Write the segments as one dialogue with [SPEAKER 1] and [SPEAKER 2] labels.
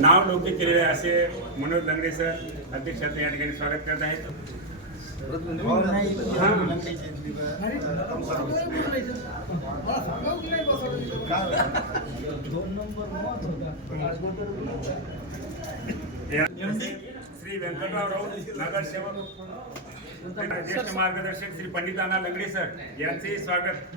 [SPEAKER 1] नाव लौकिक केलेले असे मनोज लंगडे सर अध्यक्षाचं या ठिकाणी स्वागत करत आहेत. श्री व्यंकटराव राऊत नगरसेवक ज्येष्ठ मार्गदर्शक श्री पंडिताना लंगडे सर यांचे स्वागत.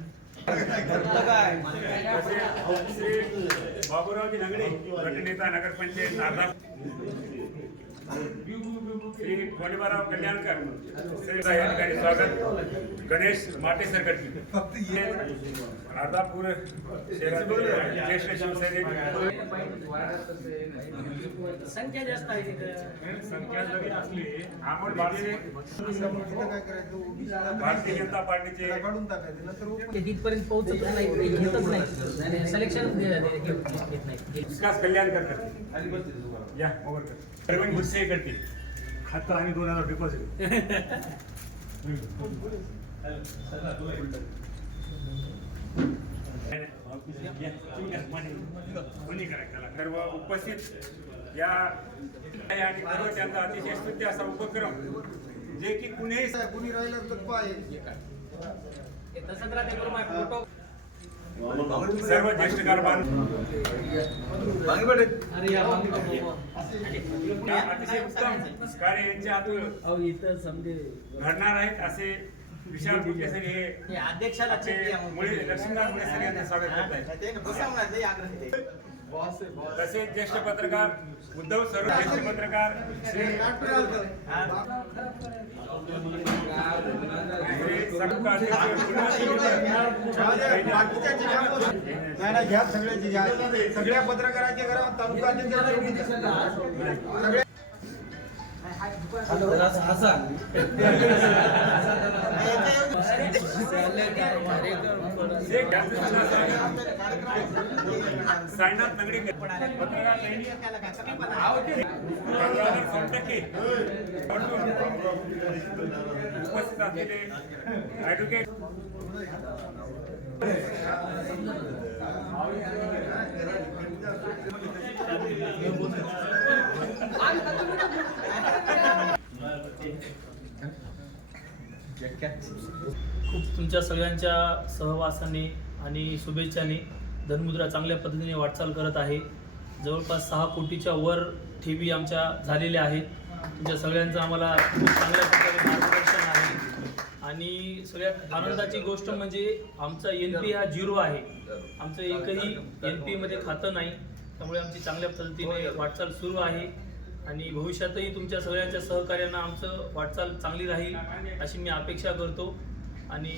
[SPEAKER 1] श्री बाबूरावजी लंगडे गटनेता नगरपंचायत नारदा. श्री गोडीबाराव कल्याणकर. या ठिकाणी स्वागत. गणेश माटेसर गटकी अर्धापूर शहरातील ज्येष्ठ शिवसैनिक.
[SPEAKER 2] संख्या जास्त आहे
[SPEAKER 1] संख्या जरी असली अमोल भारतीय भारतीय जनता पार्टीचे
[SPEAKER 3] काढून टाकायचे नंतर
[SPEAKER 2] ते तिथपर्यंत पोहोचतच नाही घेतच नाही. सिलेक्शन
[SPEAKER 1] विकास कल्याणकर करते या मोबाईल कर प्रवीण भुसे करते खातं आणि दोन हजार डिपॉझिट सर्व उपस्थित या आणि सर्व त्यांचा अतिशय स्तुत्य असा उपक्रम जे की कुणीही
[SPEAKER 3] कुणी राहिलं तर पाय
[SPEAKER 2] तसंच राहते फोटो
[SPEAKER 1] सर्व ज्येष्ठ कारभार. अतिशय उत्तम कार्य यांच्या
[SPEAKER 2] समजे
[SPEAKER 1] घडणार आहेत असे विशाल बुकेसर हे
[SPEAKER 2] हे अध्यक्षाला.
[SPEAKER 1] मुळे लक्ष्मीकांत मुळे सर यांचं स्वागत करत आहेत तसेच ज्येष्ठ पत्रकार उद्धव सर ज्येष्ठ पत्रकार श्री श्री संघ
[SPEAKER 3] बाकीच्या
[SPEAKER 1] साईनाथ नगडीकर उपस्थित असलेले ऍडव्होकेट
[SPEAKER 4] खूप तुमच्या सगळ्यांच्या सहवासाने आणि शुभेच्छाने धनमुद्रा चांगल्या पद्धतीने वाटचाल करत आहे. जवळपास सहा कोटीच्या वर ठेवी आमच्या झालेल्या आहेत. तुमच्या सगळ्यांचं आम्हाला खूप चांगल्या प्रकारे मार्गदर्शन आहे. आणि सगळ्यात आनंदाची गोष्ट म्हणजे आमचा एन पी हा झिरो आहे. आमचं एकही एन पीमध्ये खातं नाही. त्यामुळे आमची चांगल्या पद्धतीने वाटचाल सुरू आहे. आणि भविष्यातही तुमच्या सगळ्यांच्या सहकार्यानं आमचं वाटचाल चांगली राहील अशी मी अपेक्षा करतो. आणि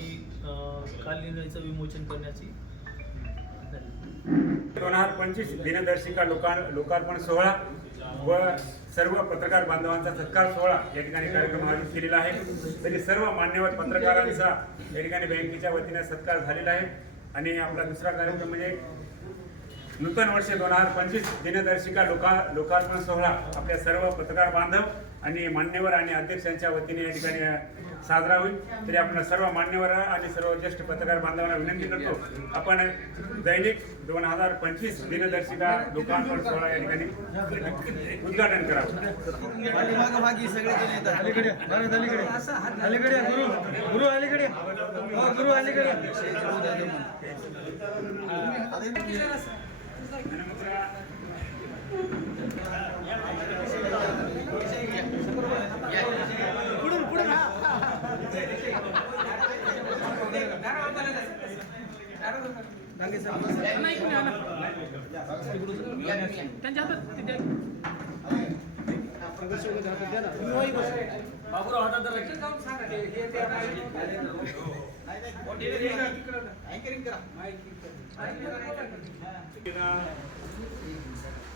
[SPEAKER 4] काल निर्णयाचं विमोचन करण्याची
[SPEAKER 1] दोन हजार पंचवीस दिनदर्शिका लोका लोकार्पण सोहळा व सर्व पत्रकार बांधवांचा सत्कार सोहळा या ठिकाणी कार्यक्रम आयोजित केलेला आहे. तरी सर्व मान्यवर पत्रकारांचा या ठिकाणी बँकेच्या वतीने सत्कार झालेला आहे. आणि आपला दुसरा कार्यक्रम म्हणजे नूतन वर्ष दोन हजार पंचवीस दिनदर्शिका लोका लोकार्पण सोहळा आपल्या सर्व पत्रकार बांधव आणि मान्यवर आणि अध्यक्षांच्या वतीने या ठिकाणी साजरा होईल. तरी आपण सर्व मान्यवर आणि सर्व ज्येष्ठ पत्रकार बांधवांना विनंती करतो. आपण दैनिक दोन हजार पंचवीस दिनदर्शिका लोकार्पण सोहळा या ठिकाणी उद्घाटन करावं.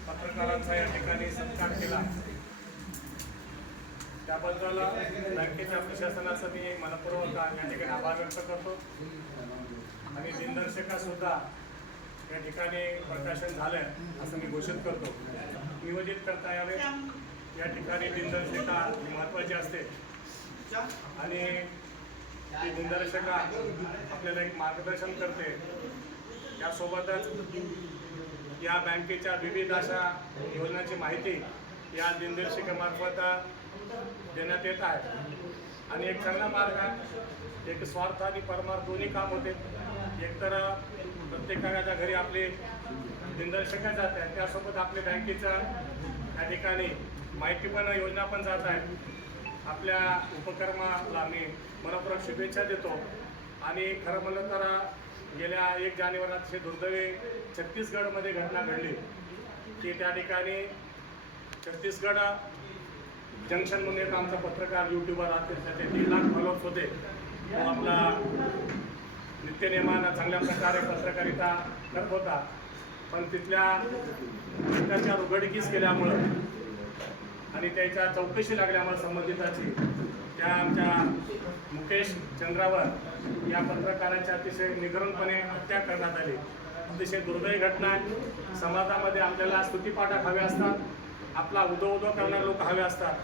[SPEAKER 1] पत्रकारांचा या ठिकाणी सत्कार केला. त्याबद्दल बँकेच्या प्रशासनाचा मी मनपूर्वक या ठिकाणी आभार व्यक्त करतो. आणि दिनदर्शकासुद्धा या ठिकाणी प्रकाशन झालं असं मी घोषित करतो. नियोजित करता यावे. या ठिकाणी दिनदर्शिका ही महत्त्वाची असते. आणि ती दिनदर्शिका आपल्याला एक मार्गदर्शन करते. यासोबतच
[SPEAKER 5] या बँकेच्या विविध अशा योजनांची माहिती या दिनदर्शिकेमार्फत देण्यात येत आहे. आणि एक चांगला मार्ग आहे. एक स्वार्थ आणि परमार्थ दोन्ही काम होते. एकतर प्रत्येकाच्या घरी आपले दिनदर्शक जात आहेत. त्यासोबत आपल्या बँकेच्या त्या ठिकाणी माहिती पण योजना पण जात आहेत. आपल्या उपक्रमाला मी मनपूर्वक शुभेच्छा देतो. आणि खरं म्हणलं तर गेल्या एक जानेवारी अतिशय दुर्दैवी छत्तीसगडमध्ये घटना घडली. की त्या ठिकाणी छत्तीसगड जंक्शन म्हणून एक आमचा पत्रकार युट्यूबर राहते त्याचे तीन लाख फॉलोअर्स होते. तो आपला नित्यनेमानं चांगल्या प्रकारे पत्रकारिता करत होता. पण तिथल्या त्याच्या उघडकीस केल्यामुळं आणि त्याच्या चौकशी लागल्यामुळं संबंधिताची त्या आमच्या मुकेश चंद्रावर या पत्रकाराची अतिशय निगरणपणे हत्या करण्यात आली. अतिशय दुर्दैवी घटना आहे. समाजामध्ये आपल्याला स्तुतीपाठक हवे असतात. आपला उदो उदो करणारे लोक हवे असतात.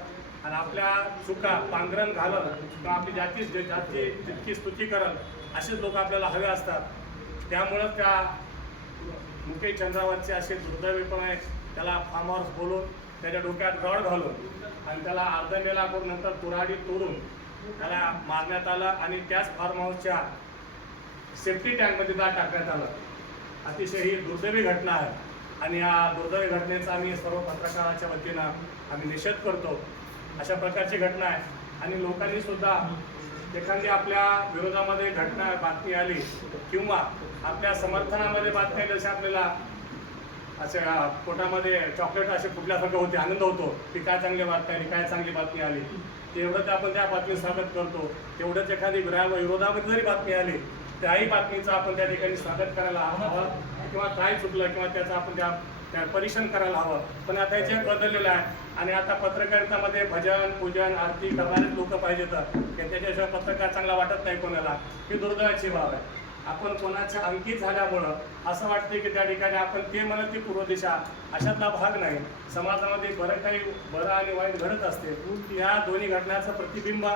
[SPEAKER 5] आणि आपल्या चुका पांघरण घालत किंवा आपली जाती जाती जितकी स्तुती करल असेच लोक आपल्याला हवे असतात. त्यामुळं त्या मुकेश चंद्रावरचे असे दुर्दैवीपणे त्याला फार्म हाऊस बोलून त्याच्या डोक्यात रॉड घालून आणि त्याला अर्धमेला करून नंतर तुराडी तोडून त्याला मारण्यात आलं आणि त्याच फार्म हाऊसच्या सेफ्टी टँकमध्ये दाट टाकण्यात आलं. अतिशय ही दुर्दैवी घटना आहे. आणि या दुर्दैवी घटनेचा आम्ही सर्व पत्रकाराच्या वतीनं आम्ही निषेध करतो. अशा प्रकारची घटना आहे. आणि लोकांनी सुद्धा एखादी आपल्या विरोधामध्ये घटना बातमी आली किंवा आपल्या समर्थनामध्ये बातमी आली असे आपल्याला असे पोटामध्ये चॉकलेट असे फुटल्यासारखं होते आनंद होतो की काय चांगली बातमी आली काय चांगली बातमी आली. तेवढंच आपण त्या बातमी स्वागत करतो. तेवढंच एखादी विरा विरोधामध्ये जरी बातमी आली त्याही बातमीचं आपण त्या ठिकाणी स्वागत करायला हवं किंवा काय चुकलं किंवा त्याचं आपण त्या परीक्षण करायला हवं. पण आता हे बदललेलं आहे आणि आता पत्रकारितामध्ये भजन पूजन आरती करणारे लोक पाहिजेत. की त्याच्याशिवाय पत्रकार चांगला वाटत नाही कोणाला. ही दुर्दैवाची बाब आहे. आपण कोणाच्या अंकित झाल्यामुळं असं वाटते की त्या ठिकाणी आपण ते म्हणत ती पूर्व दिशा अशातला भाग नाही. समाजामध्ये बरं काही बरं आणि वाईट घडत असते. या दोन्ही घटनाचं प्रतिबिंब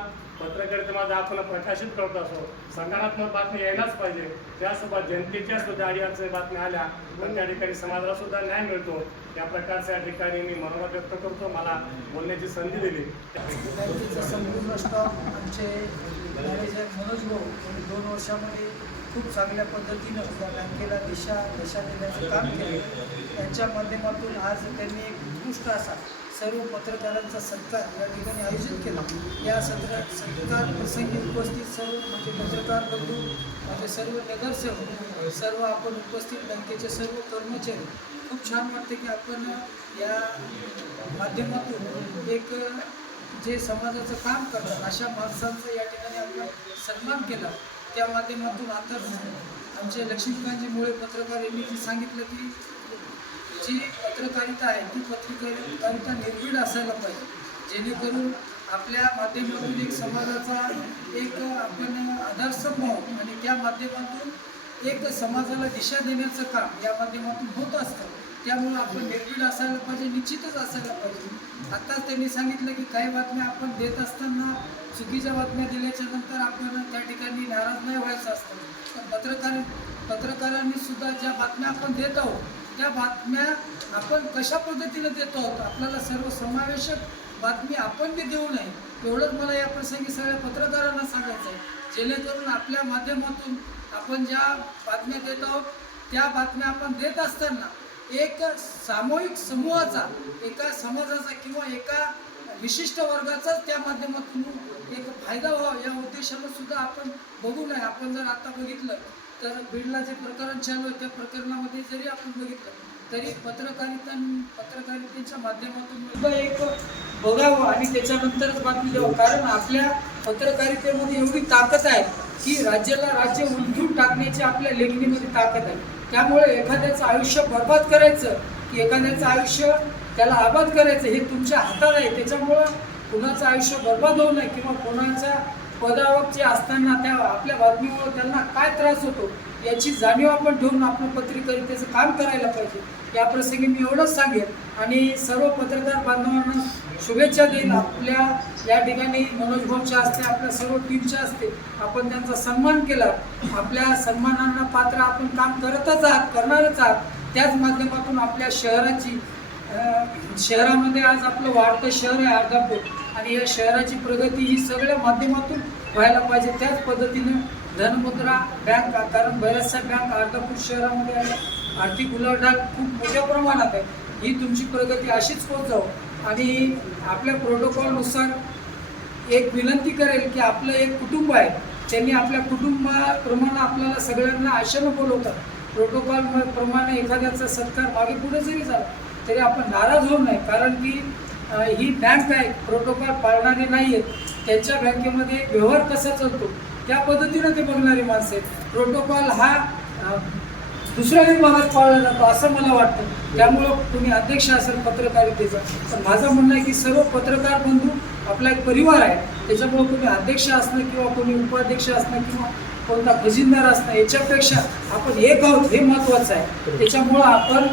[SPEAKER 5] पत्रकारितेमध्ये आपण प्रकाशित करत असो सकारात्मक बातमी यायलाच पाहिजे. त्यासोबत जनतेच्या सुद्धा अडीअडचणी बातम्या आल्या पण त्या ठिकाणी समाजाला सुद्धा न्याय मिळतो. या प्रकारच्या या ठिकाणी मी मनोगत व्यक्त करतो. मला बोलण्याची संधी दिली.
[SPEAKER 6] संपूर्ण आमचे मनोज भाऊ दोन वर्षामध्ये खूप चांगल्या पद्धतीनं या बँकेला दिशा दशा देण्याचं काम केलं. त्यांच्या माध्यमातून आज त्यांनी एक उत्कृष्ट असा सर्व पत्रकारांचा सत्कार या ठिकाणी आयोजित केला. या सत्र सत्कार प्रसंगी उपस्थित सर्व म्हणजे पत्रकार बंधू म्हणजे सर्व नगरसेवक सर्व आपण उपस्थित बँकेचे सर्व कर्मचारी खूप छान वाटते की आपण या माध्यमातून एक जे समाजाचं काम करतात अशा माणसांचा या ठिकाणी आपण सन्मान केला. त्या माध्यमातून आता आमचे लक्ष्मीकांतजी मुळे पत्रकार यांनी जे सांगितलं की जी पत्रकारिता आहे ती पत्रकारिता निर्भीड असायला पाहिजे. जेणेकरून आपल्या माध्यमातून एक समाजाचा एक आपण आधारस्तंभ आहोत आणि त्या माध्यमातून एक समाजाला दिशा देण्याचं काम या माध्यमातून होत असतं. त्यामुळं आपण निर्भीड असायला पाहिजे निश्चितच असायला पाहिजे. आत्ताच त्यांनी सांगितलं की काही बातम्या आपण देत असताना चुकीच्या बातम्या दिल्याच्या नंतर आपल्याला त्या ठिकाणी नाराज नाही व्हायचं असतं. तर पत्रकार पत्रकारांनी सुद्धा ज्या बातम्या आपण देत आहोत त्या बातम्या आपण कशा पद्धतीनं देतो आहोत आपल्याला सर्वसमावेशक बातमी आपण बी देऊ नये एवढंच मला या प्रसंगी सगळ्या पत्रकारांना सांगायचं आहे जेणेकरून आपल्या माध्यमातून आपण ज्या बातम्या देत आहोत त्या बातम्या आपण देत असताना एक सामूहिक समूहाचा एका समाजाचा किंवा एका विशिष्ट वर्गाचाच त्या माध्यमातून एक फायदा व्हावा. या उद्देशानं सुद्धा आपण बघू नये. आपण जर आता बघितलं तर बीडला जे प्रकरण चालू आहे त्या प्रकरणामध्ये जरी आपण बघितलं तरी पत्रकारिता पत्रकारितेच्या माध्यमातून सुद्धा एक बघावं आणि त्याच्यानंतरच बातमी द्यावं. कारण आपल्या पत्रकारितेमध्ये एवढी ताकद आहे की राज्याला राज्य उलटून टाकण्याची आपल्या लेखणीमध्ये ताकद आहे. त्यामुळे एखाद्याचं आयुष्य बर्बाद करायचं की एखाद्याचं आयुष्य त्याला आबाद करायचं हे तुमच्या हातात आहे. त्याच्यामुळं कुणाचं आयुष्य बर्बाद होऊ नये किंवा कोणाच्या पदावर जे असताना त्या आपल्या बातमीमुळे त्यांना काय त्रास होतो याची जाणीव आपण ठेवून आपण पत्रकारितेचं काम करायला पाहिजे. या प्रसंगी मी एवढंच सांगेन. आणि सर्व पत्रकार बांधवांना शुभेच्छा देईन आपल्या या ठिकाणी मनोज भाऊच्या असते आपल्या सर्व टीमच्या असते आपण त्यांचा सन्मान केला. आपल्या सन्मानांना पात्र आपण काम करतच आहात करणारच आहात. त्याच माध्यमातून आपल्या शहराची शहरामध्ये आज आपलं वाढतं शहर आहे अर्धापूर. आणि या शहराची प्रगती ही सगळ्या माध्यमातून व्हायला पाहिजे. त्याच पद्धतीनं धनमुद्रा बँक कारण बऱ्याचशा बँक अर्धापूर शहरामध्ये आहे. आर्थिक उलाढाल खूप मोठ्या प्रमाणात आहे. ही तुमची प्रगती अशीच होत जाऊ आणि आपल्या प्रोटोकॉलनुसार एक विनंती करेल की आपलं एक कुटुंब आहे त्यांनी आपल्या कुटुंबाप्रमाणे आपल्याला सगळ्यांना आशेनं बोलवतात. प्रोटोकॉल प्रमाणे एखाद्याचा सत्कार मागे पुढे जरी झाला तरी आपण नाराज होऊ नये. कारण की ही बँक आहे प्रोटोकॉल पाळणारे नाही आहेत त्यांच्या बँकेमध्ये व्यवहार कसा चालतो? त्या पद्धतीनं ते बघणारी माणसं आहेत. प्रोटोकॉल हा दुसऱ्या विभागात पाळला जातो असं मला वाटतं. त्यामुळं तुम्ही अध्यक्ष असेल पत्रकारितेचा पण माझं म्हणणं आहे की सर्व पत्रकार बंधू आपला एक परिवार आहे. त्याच्यामुळं तुम्ही अध्यक्ष असणं किंवा कोणी उपाध्यक्ष असणं किंवा कोणता खजिनदार असणं याच्यापेक्षा आपण एक आहोत हे महत्त्वाचं आहे. त्याच्यामुळं आपण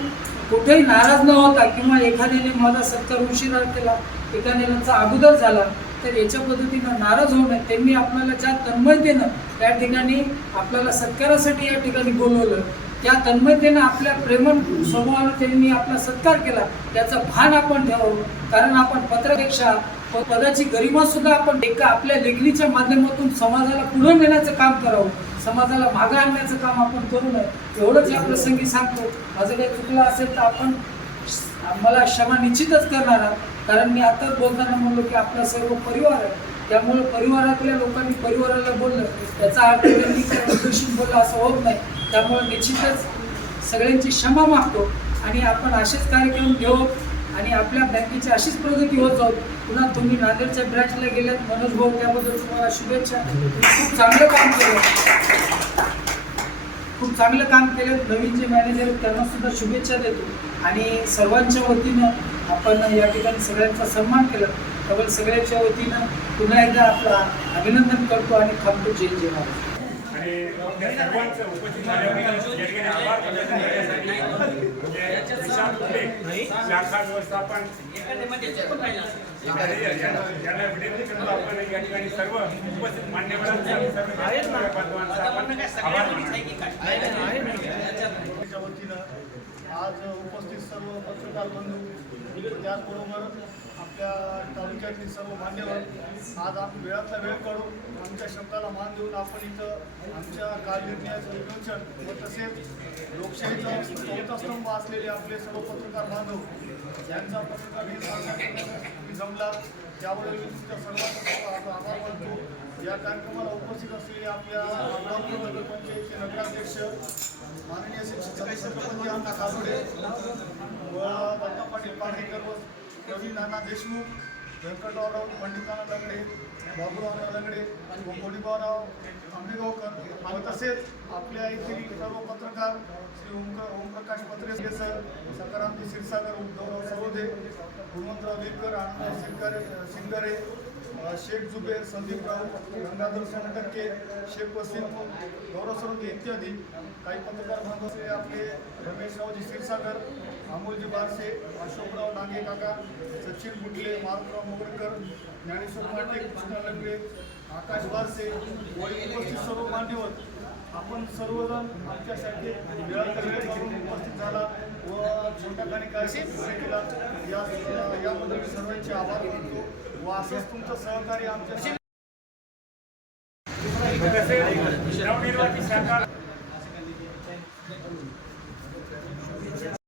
[SPEAKER 6] कुठेही नाराज न होता किंवा एखाद्याने माझा सत्कार उशिरा केला एखाद्याचा अगोदर झाला तर याच्या पद्धतीनं नाराज होऊ नये. त्यांनी आपल्याला ज्या तन्मयतेनं त्या ठिकाणी आपल्याला सत्कारासाठी या ठिकाणी बोलवलं. त्या तन्मयतेनं आपल्या प्रेमन स्वभावानं त्यांनी आपला सत्कार केला त्याचं भान आपण ठेवावं. कारण आपण पत्रपेक्षा पदाची गरिमा सुद्धा आपण एका आपल्या लेखणीच्या माध्यमातून समाजाला पुढे नेण्याचं काम करावं. समाजाला मागं आणण्याचं काम आपण करू नये. एवढंच या प्रसंगी सांगतो. माझं काही चुकलं असेल तर आपण मला क्षमा निश्चितच करणार आहात. कारण मी आताच बोलताना म्हणलो की आपला सर्व परिवार आहे. त्यामुळे परिवारातल्या लोकांनी परिवाराला बोललं. त्याचा अर्थ त्यांनी बोललं असं होत नाही. त्यामुळे निश्चितच सगळ्यांची क्षमा मागतो आणि आपण असेच कार्यक्रम घेऊ आणि आपल्या बँकेची अशीच प्रगती होत जाऊ. पुन्हा तुम्ही नांदेडच्या ब्रँचला गेल्यात मनोज भाऊ त्याबद्दल तुम्हाला शुभेच्छा. खूप चांगलं काम केलं. खूप चांगलं काम केलं. नवीन जे मॅनेजर त्यांना सुद्धा शुभेच्छा देतो. आणि सर्वांच्या वतीनं आपण या ठिकाणी सगळ्यांचा सन्मान केला. त्यामुळे सगळ्यांच्या वतीनं पुन्हा एकदा आपला अभिनंदन करतो आणि थांबतो. जय जय महाराज
[SPEAKER 1] आणि सर्वांचं उपस्थित आभार व्यक्त करण्यासाठी विशाल कुठले शाखा व्यवस्थापन विनंती करतो आपण या ठिकाणी सर्व उपस्थित मान्यवरांचा सर्व बांधवांचा आपण आभार
[SPEAKER 7] वतीनं आज उपस्थित सर्व पत्रकार बंधू त्याचबरोबर आपल्या तालुक्यातील सर्व मान्यवर. आज आपण वेळातला वेळ काढून आमच्या शब्दाला मान देऊन आपण इथं आमच्या कालनिर्णयाचं विमोचन व तसेच लोकशाहीचा चौथास्तंभ असलेले आपले सर्व पत्रकार बांधव यांचा पत्रकार हे तुम्ही जमला त्यावेळी मी तुमच्या सर्वांचा आभार मानतो. या कार्यक्रमाला उपस्थित असलेले आपल्या अमरावती नगरपंचायतचे नगराध्यक्ष माननीय शिक्षक सदस्य अण्णा कासोडे व दत्ता पाटील पाणेकर व रवी नाना देशमुख व्यंकटरावराव पंडिताना लंगडे बाबूरावराव लंगडे गोडीबावराव आंबेगावकर तसेच आपल्या येथील सर्व पत्रकार श्री ओमकर ओमप्रकाश पत्रे सर सकारामजी क्षीरसागर उद्धवराव सरोदे गुणवंतराव वेलकर आनंदराव शिंगरे शिंगरे शेख जुबेर संदीपराव गंगाधर सोनटक्के शेख वसीम गौरव सोनके इत्यादी. काही पत्रकार बांधवले आपले रमेशरावजी क्षीरसागर अमोलजी बारसे अशोकराव नागे काका सचिन बुटले मारुतराव मोगडकर ज्ञानेश्वर पाटे कृष्णा लंगडे आकाश बारसे व उपस्थित सर्व मान्यवर. आपण सर्वजण आमच्यासाठी करून उपस्थित झाला व छोट्या खाणी केला. या याबद्दल सर्वांचे आभार मानतो. व असंच तुमचं सहकार्य आमच्या